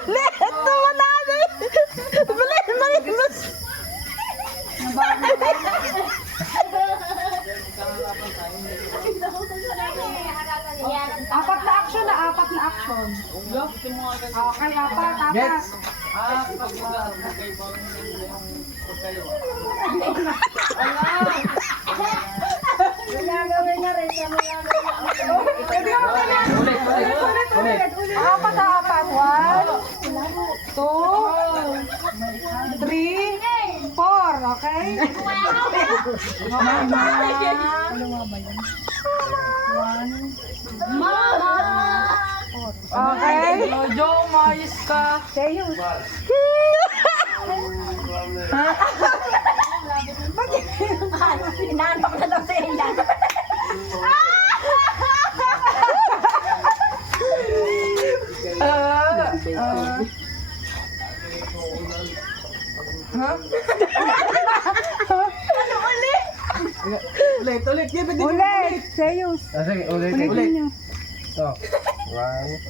Ulit! Tumanado! Ulit! Malimus! Apat na action na, apat na action. Okay, apat, apat. Apat na apat. 1, 2, 3, 4. Okay? Okay. Jojo, mayos ka. Serious. Inaantok na daw sa ilan. Ulit. Ulit. Serious. Sige, ulit. Ulit. Oh. 1.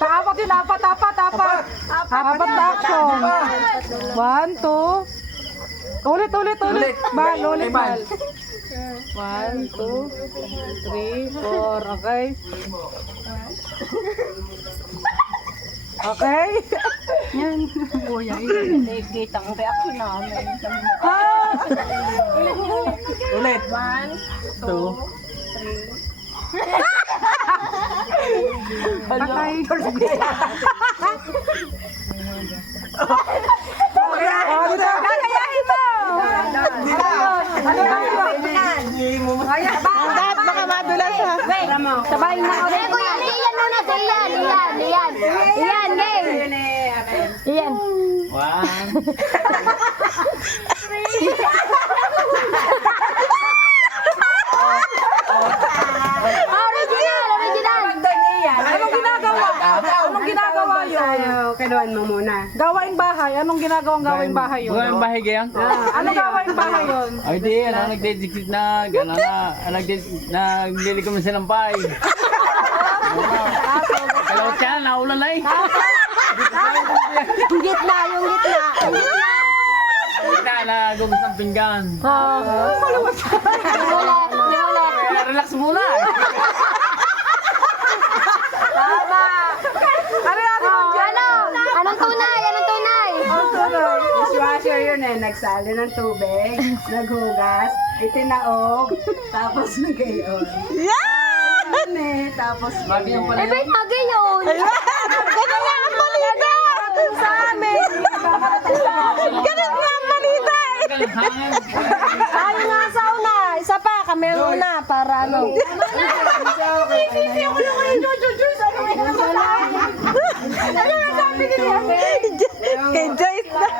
Apat yun, apat. Apat na action. 1, 2. Ulit. Bal, ulit, bal. 1, 2, 3, 4. Okay? Okay? Yan. Kuya, kita ang reaction namin. Ulit. 1, 2, 3. Patay. Gagayahin mo! Hanggat baka madulas ha. Sabay na ulit. Kuya, iyan muna sa iyan. Iyan, game. Iyan. 1. Original. Anong ginagawa yun? Kinuhan mo muna. Gawaing bahay. Anong ginagawang gawaing bahay yun? Bukan bahay gayon. Ano gawaing bahay yun? Ay di, nagdedikit na, naglilikom na silang pay. Kalawat siya, naulan na eh. Yung gitna. Nagugas ng pinggan. Kaya relax muna. Anong tunay? Dishwasher yun eh. Nagsali ng tubig, naghugas, itinaog, tapos nagayon. Yan eh. Tapos Lagi yung pala. Ba't agay yun? Ganun nga ang balita! Sa amin! Ganun nga ang balita eh! Tayo nga sauna. Isa pa, kami una para ano. Kay Joyce na.